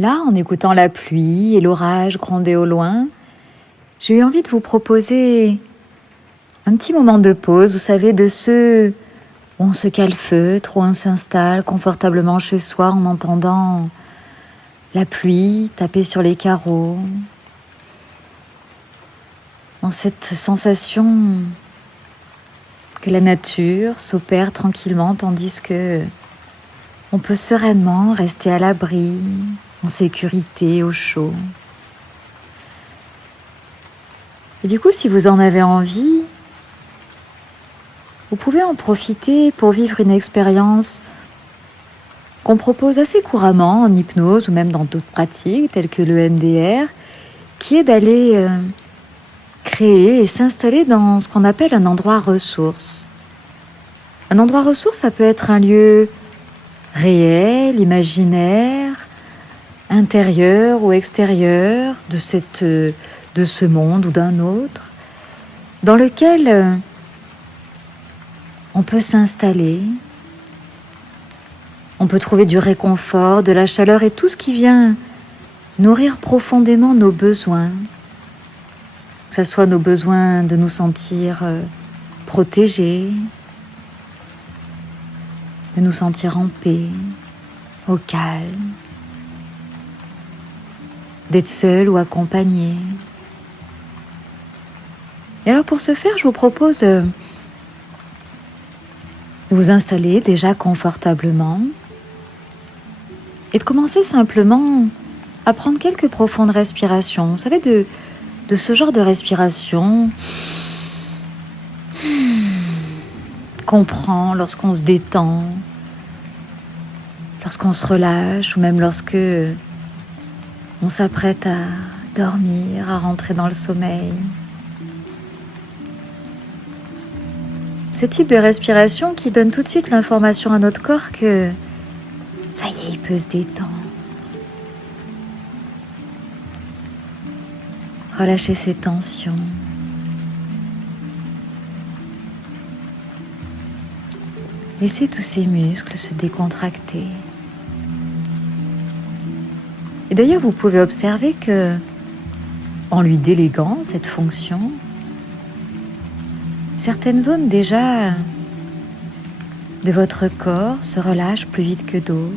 Là, en écoutant la pluie et l'orage gronder au loin, j'ai eu envie de vous proposer un petit moment de pause, vous savez, de ceux où on se calfeutre, où on s'installe confortablement chez soi en entendant la pluie taper sur les carreaux, dans cette sensation que la nature s'opère tranquillement tandis que on peut sereinement rester à l'abri, en sécurité, au chaud. Et du coup, si vous en avez envie, vous pouvez en profiter pour vivre une expérience qu'on propose assez couramment en hypnose ou même dans d'autres pratiques telles que le MDR, qui est d'aller créer et s'installer dans ce qu'on appelle un endroit ressource. Un endroit ressource, ça peut être un lieu réel, imaginaire, intérieur ou extérieur de ce monde ou d'un autre, dans lequel on peut s'installer, on peut trouver du réconfort, de la chaleur et tout ce qui vient nourrir profondément nos besoins, que ce soit nos besoins de nous sentir protégés, de nous sentir en paix, au calme, d'être seul ou accompagné. Et alors pour ce faire, je vous propose de vous installer déjà confortablement et de commencer simplement à prendre quelques profondes respirations. Vous savez, de ce genre de respiration qu'on prend lorsqu'on se détend, lorsqu'on se relâche ou même lorsque on s'apprête à dormir, à rentrer dans le sommeil. Ce type de respiration qui donne tout de suite l'information à notre corps que ça y est, il peut se détendre. Relâchez ses tensions. Laissez tous ces muscles se décontracter. Et d'ailleurs, vous pouvez observer que, en lui déléguant cette fonction, certaines zones déjà de votre corps se relâchent plus vite que d'autres.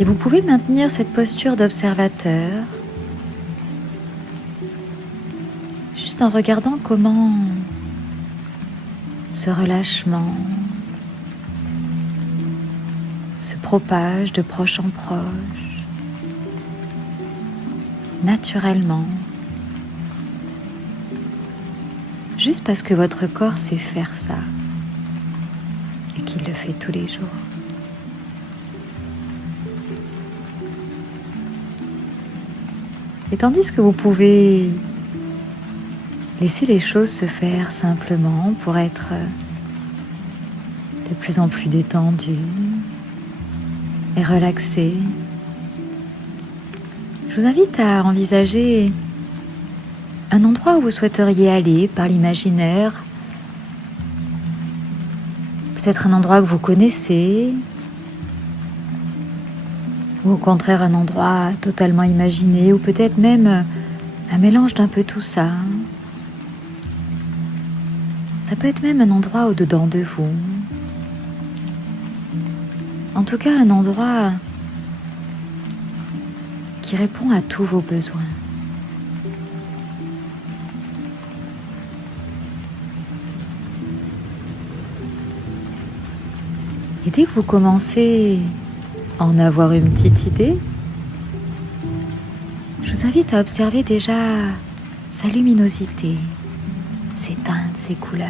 Et vous pouvez maintenir cette posture d'observateur, juste en regardant comment ce relâchement se propage de proche en proche, naturellement, juste parce que votre corps sait faire ça et qu'il le fait tous les jours. Et tandis que vous pouvez laisser les choses se faire simplement pour être de plus en plus détendu et relaxé, je vous invite à envisager un endroit où vous souhaiteriez aller par l'imaginaire, peut-être un endroit que vous connaissez, ou au contraire un endroit totalement imaginé, ou peut-être même un mélange d'un peu tout ça. Ça peut être même un endroit au-dedans de vous. En tout cas, un endroit qui répond à tous vos besoins. Et dès que vous commencez à en avoir une petite idée, je vous invite à observer déjà sa luminosité, ses teintes, ses couleurs.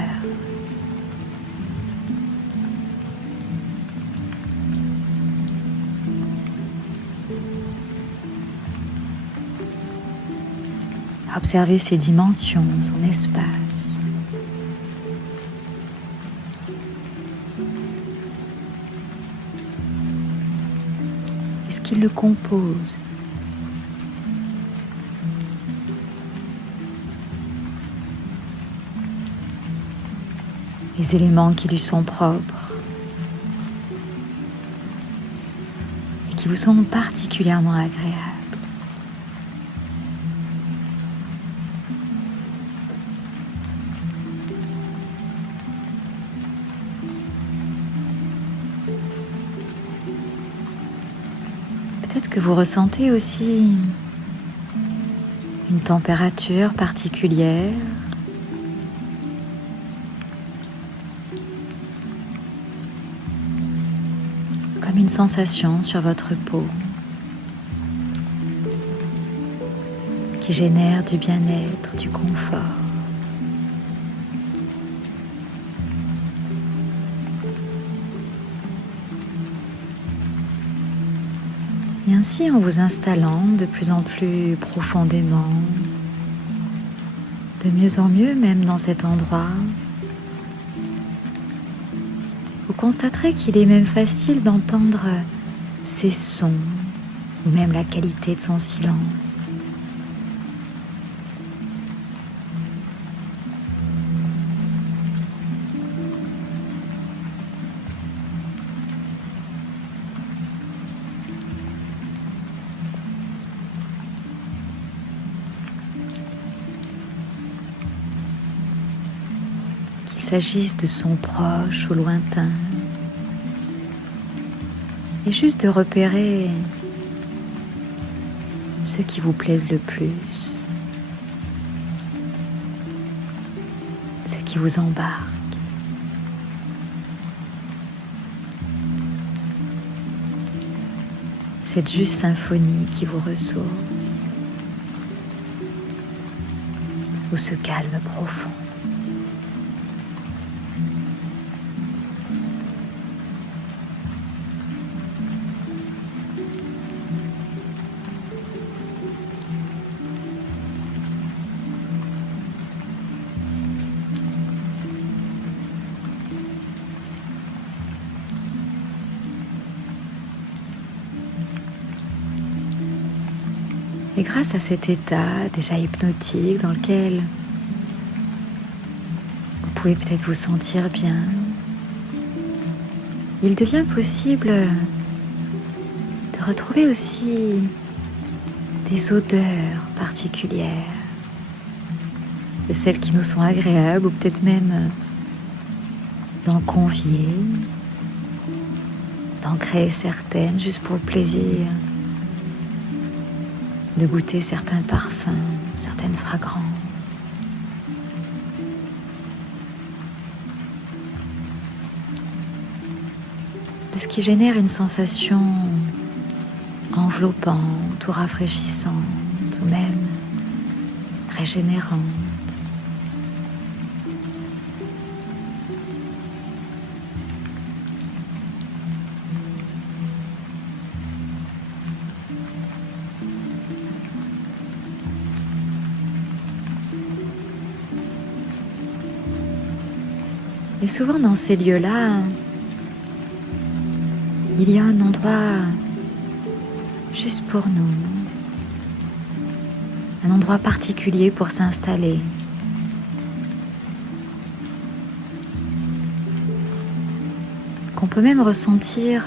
Observez ses dimensions, son espace. Et ce qui le compose. Les éléments qui lui sont propres, qui vous sont particulièrement agréables. Peut-être que vous ressentez aussi une température particulière, comme une sensation sur votre peau qui génère du bien-être, du confort. Et ainsi, en vous installant de plus en plus profondément, de mieux en mieux même dans cet endroit, vous constaterez qu'il est même facile d'entendre ces sons ou même la qualité de son silence. Qu'il s'agisse de sons proches ou lointains, et juste de repérer ceux qui vous plaisent le plus, ceux qui vous embarquent. Cette juste symphonie qui vous ressource, ou ce calme profond. Et grâce à cet état déjà hypnotique dans lequel vous pouvez peut-être vous sentir bien, il devient possible de retrouver aussi des odeurs particulières, de celles qui nous sont agréables ou peut-être même d'en convier, d'en créer certaines juste pour le plaisir de goûter certains parfums, certaines fragrances. De ce qui génère une sensation enveloppante ou rafraîchissante ou même régénérante. Et souvent dans ces lieux-là, il y a un endroit juste pour nous, un endroit particulier pour s'installer. Qu'on peut même ressentir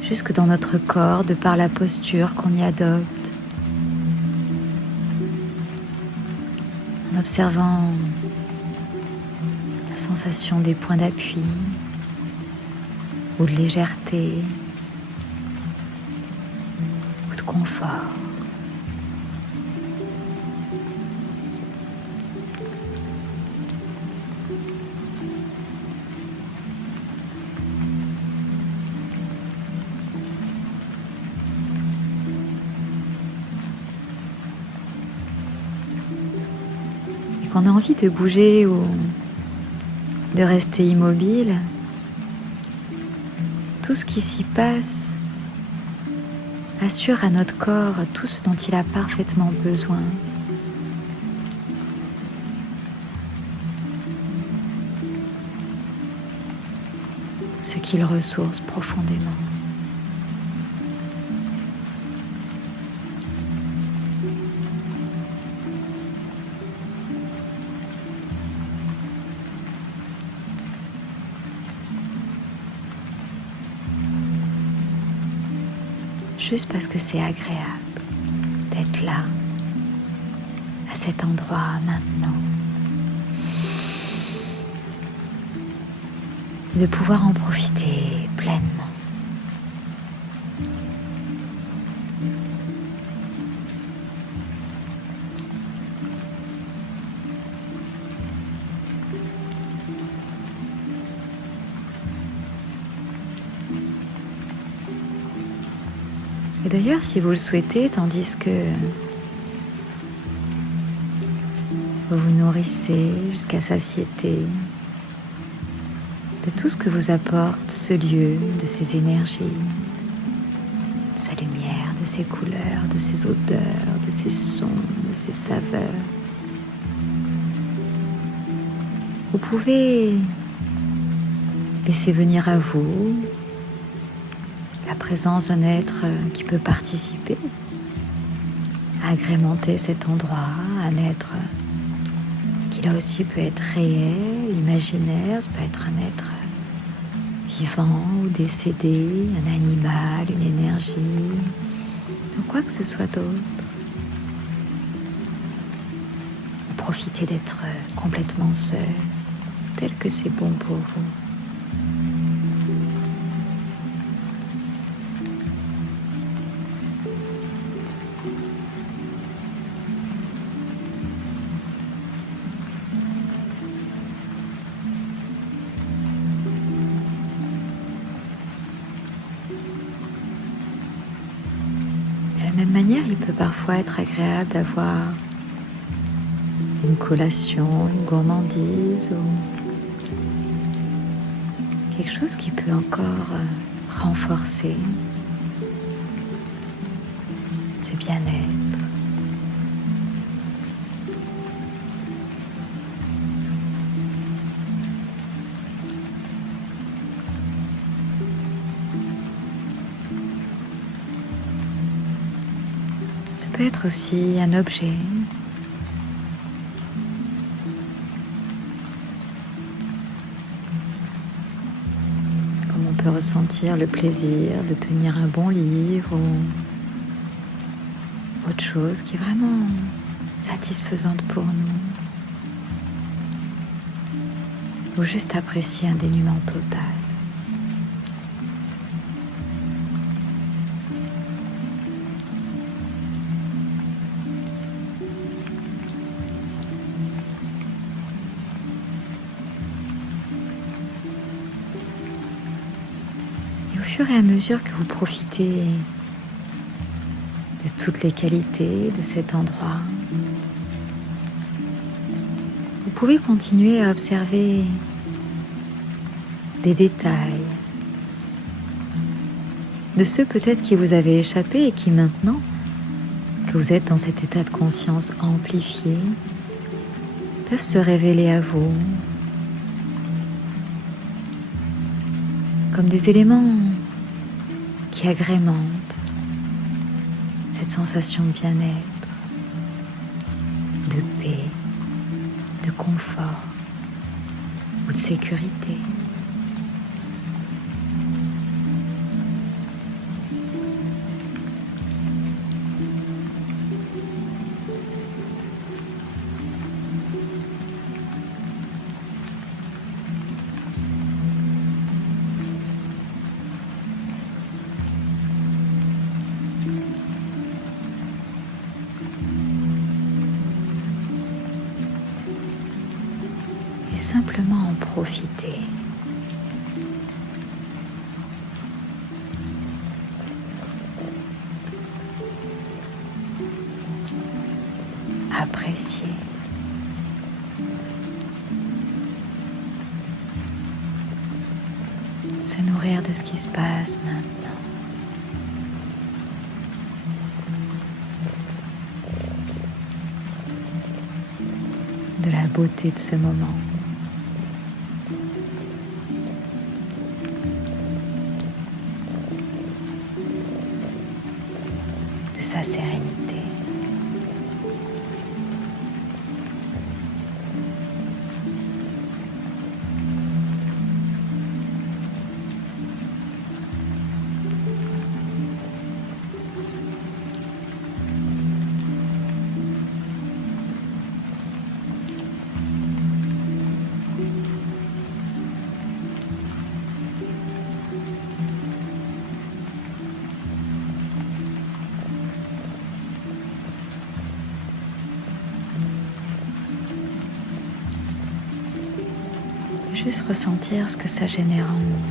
jusque dans notre corps de par la posture qu'on y adopte, en observant la sensation des points d'appui ou de légèreté ou de confort. Et qu'on a envie de bouger ou de rester immobile, tout ce qui s'y passe assure à notre corps tout ce dont il a parfaitement besoin. Ce qu'il ressource profondément. juste parce que c'est agréable d'être là, à cet endroit maintenant, et de pouvoir en profiter pleinement. Et d'ailleurs, si vous le souhaitez, tandis que vous vous nourrissez jusqu'à satiété de tout ce que vous apporte ce lieu, de ses énergies, de sa lumière, de ses couleurs, de ses odeurs, de ses sons, de ses saveurs, vous pouvez laisser venir à vous la présence d'un être qui peut participer à agrémenter cet endroit, un être qui là aussi peut être réel, imaginaire, ça peut être un être vivant ou décédé, un animal, une énergie, ou quoi que ce soit d'autre. Profitez d'être complètement seul, tel que c'est bon pour vous. De la même manière, il peut parfois être agréable d'avoir une collation, une gourmandise ou quelque chose qui peut encore renforcer ce bien-être. Ce peut être aussi un objet, comme on peut ressentir le plaisir de tenir un bon livre ou autre chose qui est vraiment satisfaisante pour nous, ou juste apprécier un dénuement total. Et au fur et à mesure que vous profitez de toutes les qualités de cet endroit, vous pouvez continuer à observer des détails, de ceux peut-être qui vous avaient échappé et qui maintenant, que vous êtes dans cet état de conscience amplifié, peuvent se révéler à vous comme des éléments qui agrémentent cette sensation de bien-être, de paix, de confort ou de sécurité. Et simplement en profiter. Apprécier. Se nourrir de ce qui se passe maintenant. De la beauté de ce moment. De sa sérénité. juste ressentir ce que ça génère en nous.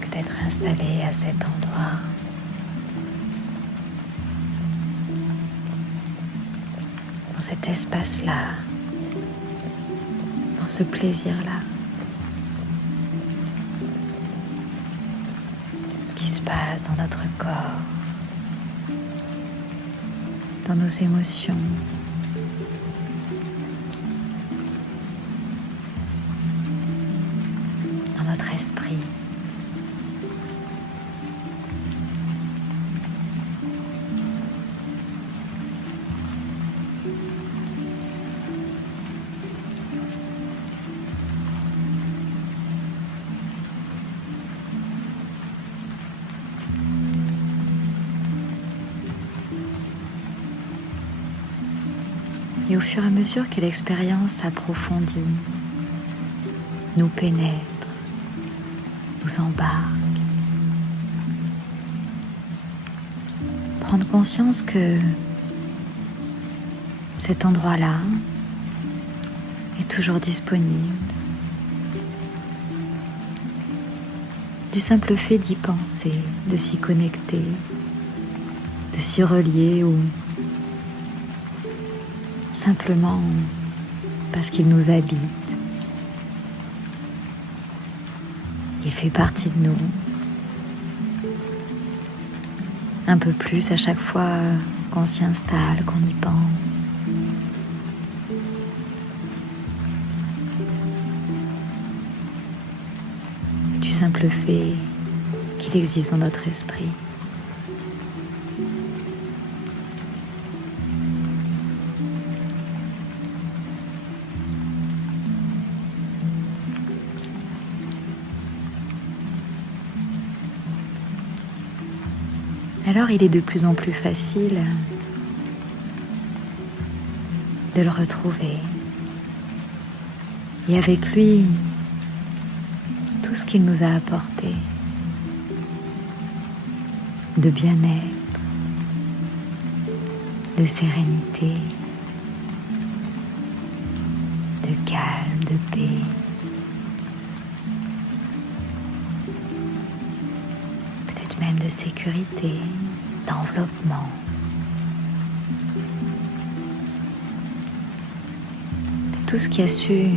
Que d'être installé à cet endroit. Dans cet espace-là. Dans ce plaisir-là. Ce qui se passe dans notre corps. Dans nos émotions. Dans notre esprit. Et au fur et à mesure que l'expérience s'approfondit, nous pénètre, nous embarque, prendre conscience que cet endroit-là est toujours disponible. Du simple fait d'y penser, de s'y connecter, de s'y relier ou simplement parce qu'il nous habite. Il fait partie de nous. Un peu plus à chaque fois qu'on s'y installe, qu'on y pense. Du simple fait qu'il existe dans notre esprit. Alors il est de plus en plus facile de le retrouver. Et avec lui, tout ce qu'il nous a apporté de bien-être, de sérénité, de calme, de paix. Peut-être même de sécurité, d'enveloppement. De tout ce qui a su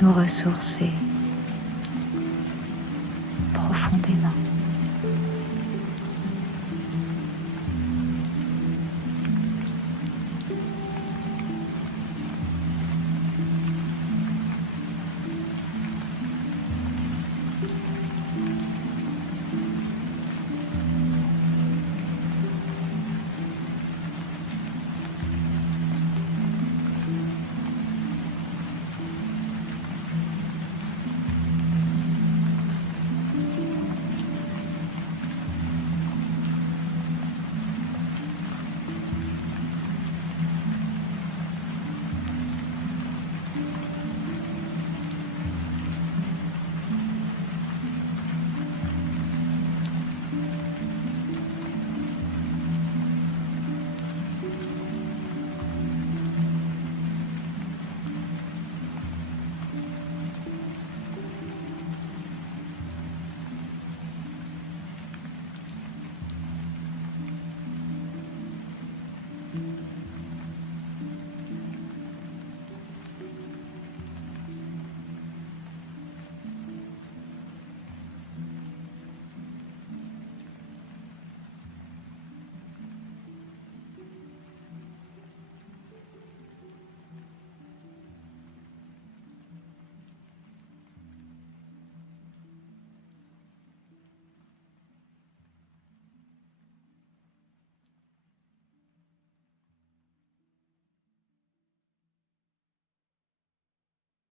nous ressourcer profondément.